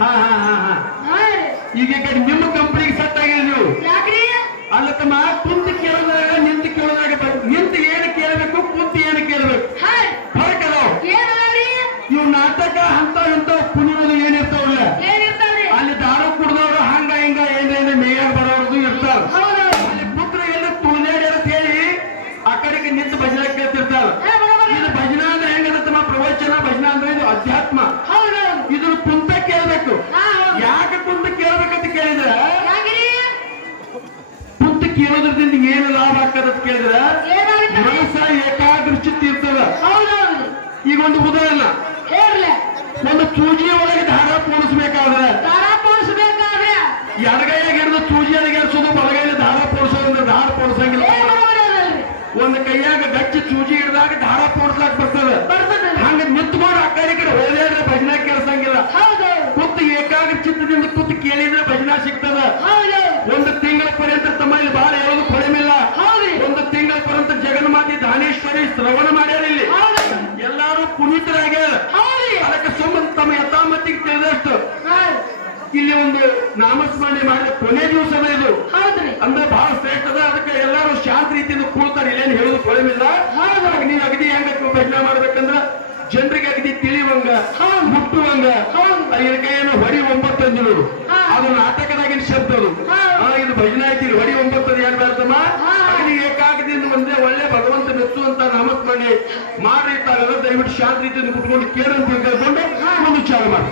ಹಾ ಹಾ ಹಾ ಹಾ ಈಗ ನಿಮ್ಮ ಕಂಪನಿಗೆ ಸೆಟ್ ಆಗಿದೆ ನೀವು. ಅಲ್ಲ ತಮ್ಮ, ಕುಂತು ಕೇಳಿದಾಗ ನಿಂತು ಕೇಳಿದಾಗ ನಿಂತು ಏನು ಕೇಳಬೇಕು, ಕುಂತು ಏನು ಕೇಳಬೇಕು ಫರಕ್ ಅದಾವ. ಇವು ನಾಟಕ ಅಂತ ಇಂತ ಕುಣಿಯೋದು ಏನಿರ್ತಾವಲ್ಲ, ಅಲ್ಲಿ ದಾರು ಕುಡ್ದವ್ರು ಹಂಗ ಹಿಂಗ ಏನೇನು ಮೇಯಾಗ ಬರೋರ್ದು ಇರ್ತಾರ. ಅಲ್ಲಿ ಪುತ್ರ ಎಲ್ಲ ತುಳಿದಾಡಿ ಅಂತ ಹೇಳಿ ಆ ಕಡೆಗೆ ನಿಂತು ಭಜನಾ ಕೇಳ್ತಿರ್ತಾರ. ಇದು ಭಜನಾ ಅಂದ್ರೆ ಹೆಂಗದತ್ತಮ್ಮ, ಪ್ರವಚನ ಭಜನಾ ಅಂದ್ರೆ ಇದು ಅಧ್ಯಾತ್ಮ. ಇದು ಕುಂತ ಕೇಳ್ಬೇಕು. ಯಾಕೆ ಕುಂತ ಕೇಳ್ಬೇಕಂತ ಕೇಳಿದ್ರೆ, ಕುಂತ ಕೇಳೋದ್ರಿಂದ ಏನು ಲಾಭ ಆಗ್ತದಂತ ಕೇಳಿದ್ರೆ ಮನಸ್ಸ ಏಕಾಗ್ರ ಚಿತ್ತ ಇರ್ತದ. ಈಗ ಒಂದು ಉದಾಹರಣೆ, ಒಂದು ಚೂಜಿ ಒಳಗೆ ದಾರ ಪೋಣಿಸ್ಬೇಕಾದ್ರೆ ಎಡಗೈಯಾಗ ಹಿಡಿದು ಚೂಜಿ ಅಡಗೇರಿಸೋದು, ಬಲಗೈಲಿ ದಾರ ಪೋಣಿಸೋದ್ರಿಂದ ದಾರ ಪೋಣಿಸಂಗಿಲ್ಲ. ಒಂದು ಕೈಯಾಗ ಗಚ್ಚಿ ಚೂಜಿ ಹಿಡಿದಾಗ ದಾರ ಪೋಣಿಸ್ಲಾಕ್ ಬರ್ತದೆ. ಹಂಗ ನಿಂತ್ಕೊಂಡು ಆ ಕಡೆ ಹೋದ್ರೆ ಭಜನಾ ಕೇಳಿಸಂಗಿಲ್ಲ. ಕುತ್ತು ಏಕಾಗ್ರ ಚಿತ್ತದಿಂದ ಕುತ್ತು ಕೇಳಿದ್ರೆ ಭಜನಾ ಸಿಗ್ತದ. ಒಂದು ತಿಂಗಳ ಪರ್ಯಂತ ತಮ್ಮಲ್ಲಿ ಬಹಳ ಯಾವುದು ಕೊಳಮಿಲ್ಲ. ಒಂದು ತಿಂಗಳ ಪರ್ಯಂತ ಜಗನ್ಮಾತೆ ದಾನೇಶ್ವರಿ ಶ್ರವಣ ಮಾಡ್ಯಾರ. ಇಲ್ಲಿ ಎಲ್ಲಾರು ಪುನೀತರಾಗ್ಯಾರ. ಅದಕ್ಕೆ ಸುಮ್ಮನೆ ತಮ್ಮ ಯಥಾಮತಿಗೆ ತಿಳಿದಷ್ಟು ಇಲ್ಲಿ ಒಂದು ನಾಮಸ್ಮರಣೆ ಮಾಡಿದ ಕೊನೆ ದಿವಸದ ಇದು ಅಂದ್ರೆ ಬಹಳ ಶ್ರೇಷ್ಠದ. ಅದಕ್ಕೆ ಎಲ್ಲಾರು ಶಾಂತ ರೀತಿಯಿಂದ ಕೂಳ್ತಾರೆ. ಇಲ್ಲೇನು ಹೇಳುದು ಕೊಳಮಿಲ್ಲ. ನೀವು ಅಗದಿ ಹೆಂಗ ಭಜನಾ ಮಾಡ್ಬೇಕಂದ್ರ ಜನರಿಗೆ ಅಗದಿ ತಿಳಿಯುವಂಗ, ಮುಟ್ಟುವಂಗ. ಇದಕ್ಕೆ ಏನು ಹೊಡಿ 9 ಅಂದಿರೋದು, ಅದು ನಾಟಕದಾಗಿನ ಶಬ್ದ. ಅದು ಇದು ಭಜನಾ ಐತಿ. ಹೊಡಿ 9 ಏನ್ ಬೇಡ್ತಮ್ಮ, ಅಗದಿ ಏಕಾಗ್ರದಿಂದ ಒಂದೇ ಒಳ್ಳೆ ಭಗವಂತ ಮೆಚ್ಚುವಂತ ನಾಮಸ್ಮರಣೆ ಮಾಡ್ರಿ. ತಾವೆಲ್ಲ ದಯವಿಟ್ಟು ಶಾಂತ ರೀತಿಯಿಂದ ಕುಟ್ಕೊಂಡು ಕೇಳಂತ ಕೇಳ್ಕೊಂಡು ಒಂದು ವಿಚಾರ ಮಾಡಿ.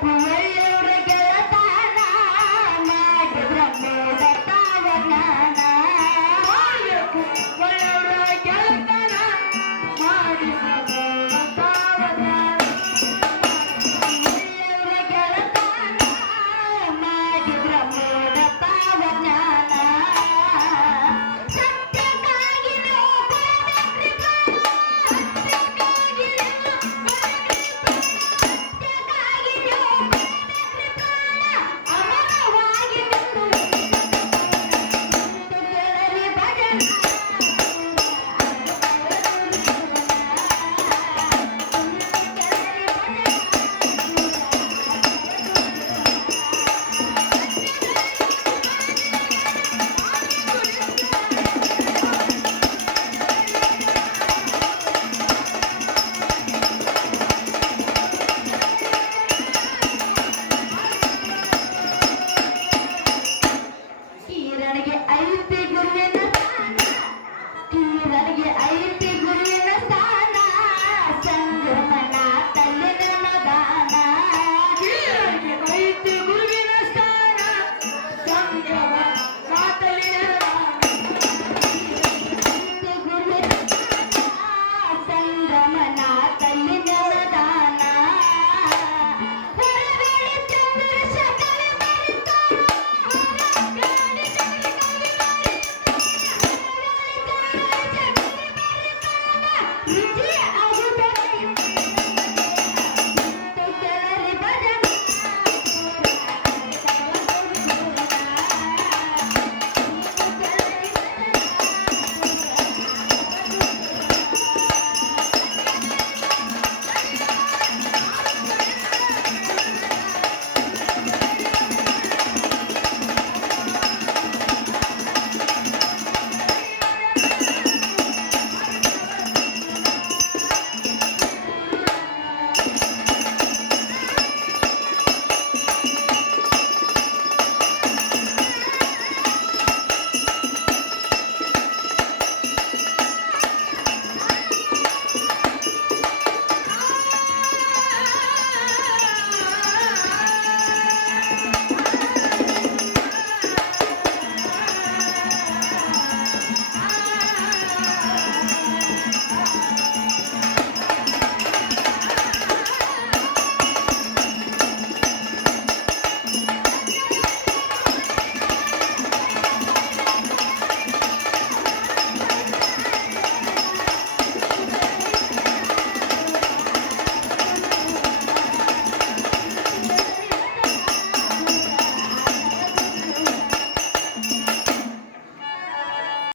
ಪುವ್ವ